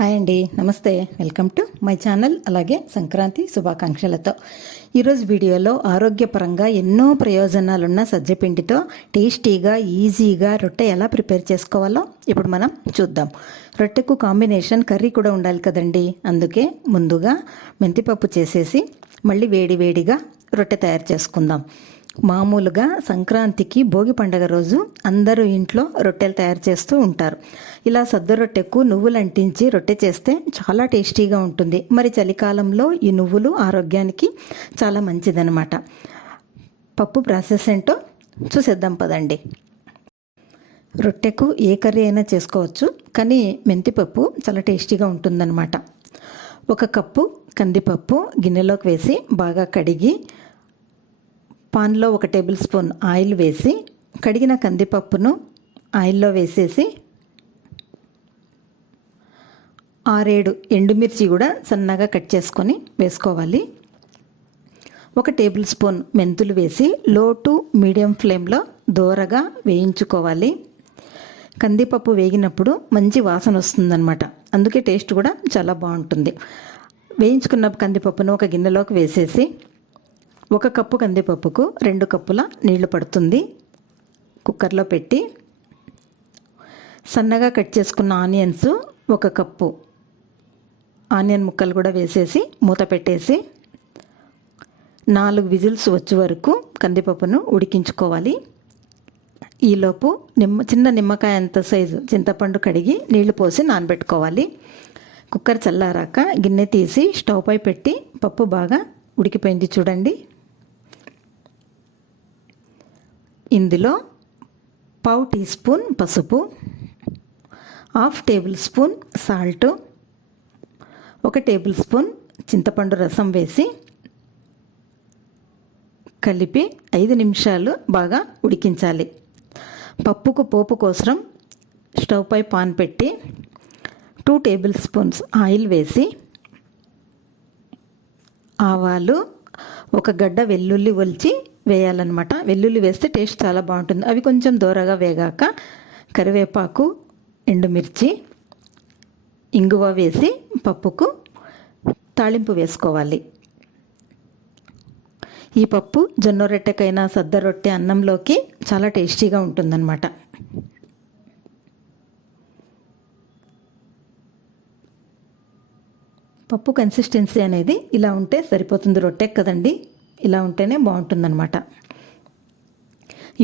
Hi అండి. నమస్తే. Welcome to my channel. అలాగే సంక్రాంతి శుభాకాంక్షలతో. ఈరోజు వీడియోలో ఆరోగ్యపరంగా ఎన్నో ప్రయోజనాలున్న సజ్జపిండితో టేస్టీగా ఈజీగా రొట్టె ఎలా ప్రిపేర్ చేసుకోవాలో ఇప్పుడు మనం చూద్దాం. రొట్టెకు కాంబినేషన్ కర్రీ కూడా ఉండాలి కదండి. అందుకే ముందుగా మెంతిపప్పు చేసేసి మళ్ళీ వేడి వేడిగా రొట్టె తయారు చేసుకుందాం. మామూలుగా సంక్రాంతికి భోగి పండగ రోజు అందరూ ఇంట్లో రొట్టెలు తయారు చేస్తూ ఉంటారు. ఇలా సద్ద రొట్టెకు నువ్వులు అంటించి రొట్టె చేస్తే చాలా టేస్టీగా ఉంటుంది. మరి చలికాలంలో ఈ నువ్వులు ఆరోగ్యానికి చాలా మంచిదనమాట పప్పు ప్రాసెస్ ఏంటో చూసేద్దాం పదండి. రొట్టెకు ఏ కర్రీ అయినా చేసుకోవచ్చు కానీ మెంతిపప్పు చాలా టేస్టీగా ఉంటుందన్నమాట. ఒక కప్పు కందిపప్పు గిన్నెలోకి వేసి బాగా కడిగి పాన్లో ఒక టేబుల్ స్పూన్ ఆయిల్ వేసి కడిగిన కందిపప్పును ఆయిల్లో వేసేసి ఆరేడు ఎండుమిర్చి కూడా సన్నగా కట్ చేసుకొని వేసుకోవాలి. ఒక టేబుల్ స్పూన్ మెంతులు వేసి లో టు మీడియం ఫ్లేమ్లో దోరగా వేయించుకోవాలి. కందిపప్పు వేగినప్పుడు మంచి వాసన వస్తుందన్నమాట. అందుకే టేస్ట్ కూడా చాలా బాగుంటుంది. వేయించుకున్న కందిపప్పును ఒక గిన్నెలోకి వేసేసి ఒక కప్పు కందిపప్పుకు రెండు కప్పుల నీళ్ళు పడుతుంది. కుక్కర్లో పెట్టి సన్నగా కట్ చేసుకున్న ఆనియన్స్ ఒక కప్పు. ఆనియన్ ముక్కలు కూడా వేసేసి మూత పెట్టేసి నాలుగు విజిల్స్ వచ్చే వరకు కందిపప్పును ఉడికించుకోవాలి. ఈలోపు నిమ్మ చిన్న నిమ్మకాయ అంత సైజు చింతపండు కడిగి నీళ్ళు పోసి నానబెట్టుకోవాలి. కుక్కర్ చల్లారాక గిన్నె తీసి స్టవ్ పై పెట్టి పప్పు బాగా ఉడికిపోయింది చూడండి. ఇందులో పావు టీ స్పూన్ పసుపు హాఫ్ టేబుల్ స్పూన్ సాల్ట్ ఒక టేబుల్ స్పూన్ చింతపండు రసం వేసి కలిపి ఐదు నిమిషాలు బాగా ఉడికించాలి. పప్పుకు పోపు కోసం స్టవ్ పై పాన్ పెట్టి టూ టేబుల్ స్పూన్స్ ఆయిల్ వేసి ఆవాలు ఒక గడ్డ వెల్లుల్లి ఒలిచి వేయాలన్నమాట. వెల్లుల్లి వేస్తే టేస్ట్ చాలా బాగుంటుంది. అవి కొంచెం దూరగా వేగాక కరివేపాకు ఎండుమిర్చి ఇంగువ వేసి పప్పుకు తాళింపు వేసుకోవాలి. ఈ పప్పు జొన్న రొట్టెకైనా సద్ద రొట్టె అన్నంలోకి చాలా టేస్టీగా ఉంటుందన్నమాట. పప్పు కన్సిస్టెన్సీ అనేది ఇలా ఉంటే సరిపోతుంది రొట్టె కదండి. ఇలా ఉంటేనే బాగుంటుందన్నమాట.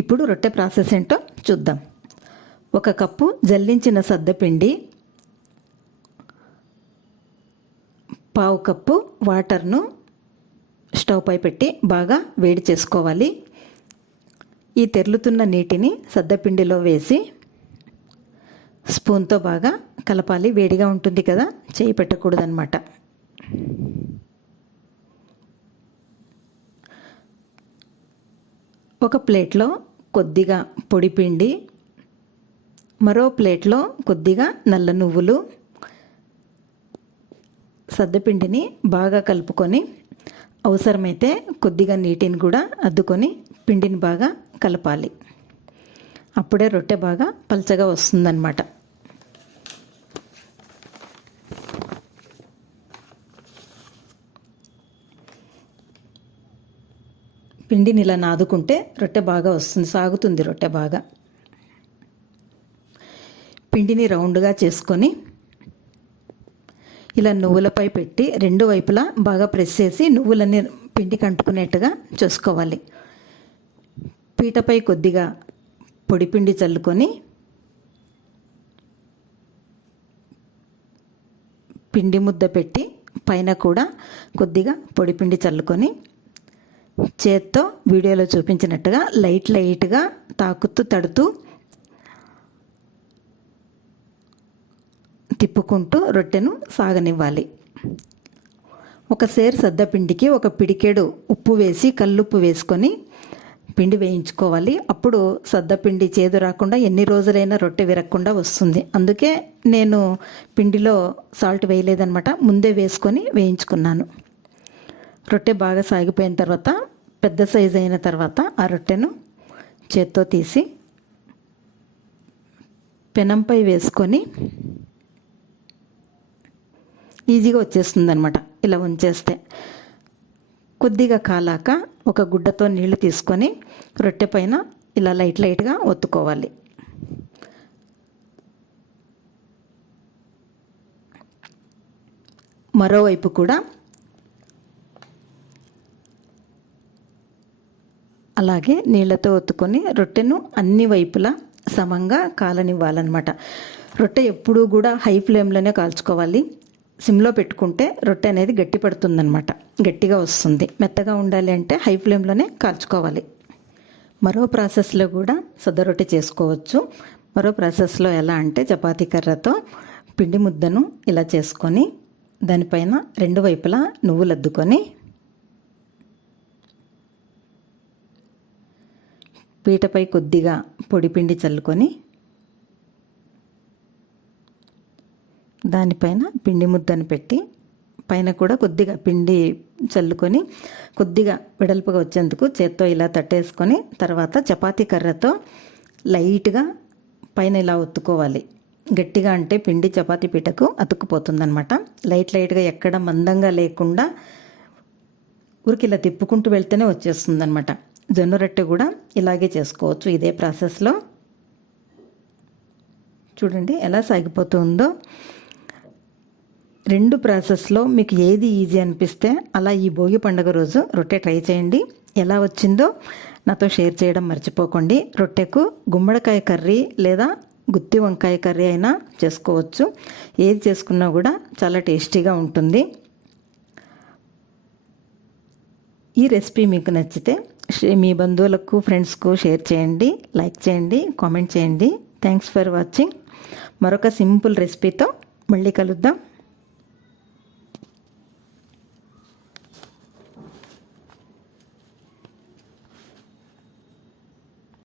ఇప్పుడు రొట్టె ప్రాసెస్ ఏంటో చూద్దాం. ఒక కప్పు జల్లించిన సద్దపిండి పావు కప్పు వాటర్ను స్టవ్ పై పెట్టి బాగా వేడి చేసుకోవాలి. ఈ తెరులుతున్న నీటిని సద్దపిండిలో వేసి స్పూన్తో బాగా కలపాలి. వేడిగా ఉంటుంది కదా చేయి పెట్టకూడదనమాట ఒక ప్లేట్లో కొద్దిగా పొడిపిండి మరో ప్లేట్లో కొద్దిగా నల్ల నువ్వులు సద్దపిండిని బాగా కలుపుకొని అవసరమైతే కొద్దిగా నీటిని కూడా అద్దుకొని పిండిని బాగా కలపాలి. అప్పుడే రొట్టె బాగా పలచగా వస్తుందన్నమాట. పిండిని ఇలా నాదుకుంటే రొట్టె బాగా వస్తుంది సాగుతుంది రొట్టె బాగా. పిండిని రౌండ్గా చేసుకొని ఇలా నువ్వులపై పెట్టి రెండు వైపులా బాగా ప్రెస్ చేసి నువ్వులన్నీ పిండికి అంటుకునేట్టుగా చూసుకోవాలి. పీటపై కొద్దిగా పొడిపిండి చల్లుకొని పిండి ముద్ద పెట్టి పైన కూడా కొద్దిగా పొడిపిండి చల్లుకొని చేత్తో వీడియోలో చూపించినట్టుగా లైట్ లైట్గా తాకుతూ తడుతూ తిప్పుకుంటూ రొట్టెను సాగనివ్వాలి. ఒక సేరు సద్దపిండికి ఒక పిడికేడు ఉప్పు వేసి కల్లుప్పు వేసుకొని పిండి వేయించుకోవాలి. అప్పుడు సద్దపిండి చేదు రాకుండా ఎన్ని రోజులైనా రొట్టె విరగకుండా వస్తుంది. అందుకే నేను పిండిలో సాల్ట్ వేయలేదనమాట ముందే వేసుకొని వేయించుకున్నాను. రొట్టె బాగా సాగిపోయిన తర్వాత పెద్ద సైజు అయిన తర్వాత ఆ రొట్టెను చేత్తో తీసి పెనంపై వేసుకొని ఈజీగా వచ్చేస్తుంది అనమాట ఇలా ఉంచేస్తే. కొద్దిగా కాలాక ఒక గుడ్డతో నీళ్ళు తీసుకొని రొట్టె పైన ఇలా లైట్ లైట్గా ఒత్తుకోవాలి. మరోవైపు కూడా అలాగే నీళ్ళతో ఒత్తుకొని రొట్టెను అన్ని వైపులా సమంగా కాలనివ్వాలన్నమాట. రొట్టె ఎప్పుడూ కూడా హై ఫ్లేమ్లోనే కాల్చుకోవాలి. సిమ్లో పెట్టుకుంటే రొట్టె అనేది గట్టి పడుతుందన్నమాట. గట్టిగా వస్తుంది. మెత్తగా ఉండాలి అంటే హై ఫ్లేమ్లోనే కాల్చుకోవాలి. మరో ప్రాసెస్లో కూడా సద్ద రొట్టె చేసుకోవచ్చు. మరో ప్రాసెస్లో ఎలా అంటే చపాతీ కర్రతో పిండి ముద్దను ఇలా చేసుకొని దానిపైన రెండు వైపులా నువ్వులు అద్దుకొని పీటపై కొద్దిగా పొడిపిండి చల్లుకొని దానిపైన పిండి ముద్దను పెట్టి పైన కూడా కొద్దిగా పిండి చల్లుకొని కొద్దిగా వెడల్పుగా వచ్చేందుకు చేత్తో ఇలా తట్టేసుకొని తర్వాత చపాతీ కర్రతో లైట్గా పైన ఇలా ఒత్తుకోవాలి. గట్టిగా అంటే పిండి చపాతీ పీటకు అతుక్కుపోతుందనమాట లైట్ లైట్గా ఎక్కడ మందంగా లేకుండా ఊరికి ఇలా తిప్పుకుంటూ వెళ్తేనే వచ్చేస్తుంది అనమాట జొన్న రొట్టె కూడా ఇలాగే చేసుకోవచ్చు ఇదే ప్రాసెస్లో. చూడండి ఎలా సాగిపోతుందో. రెండు ప్రాసెస్లో మీకు ఏది ఈజీ అనిపిస్తే అలా ఈ భోగి పండుగ రోజు రొట్టె ట్రై చేయండి. ఎలా వచ్చిందో నాతో షేర్ చేయడం మర్చిపోకండి. రొట్టెకు గుమ్మడికాయ కర్రీ లేదా గుత్తి వంకాయ కర్రీ అయినా చేసుకోవచ్చు. ఏది చేసుకున్నా కూడా చాలా టేస్టీగా ఉంటుంది. ఈ రెసిపీ మీకు నచ్చితే మీ బంధువులకు ఫ్రెండ్స్కు షేర్ చేయండి లైక్ చేయండి కామెంట్ చేయండి. Thanks for watching. మరొక సింపుల్ రెసిపీతో మళ్ళీ కలుద్దాం.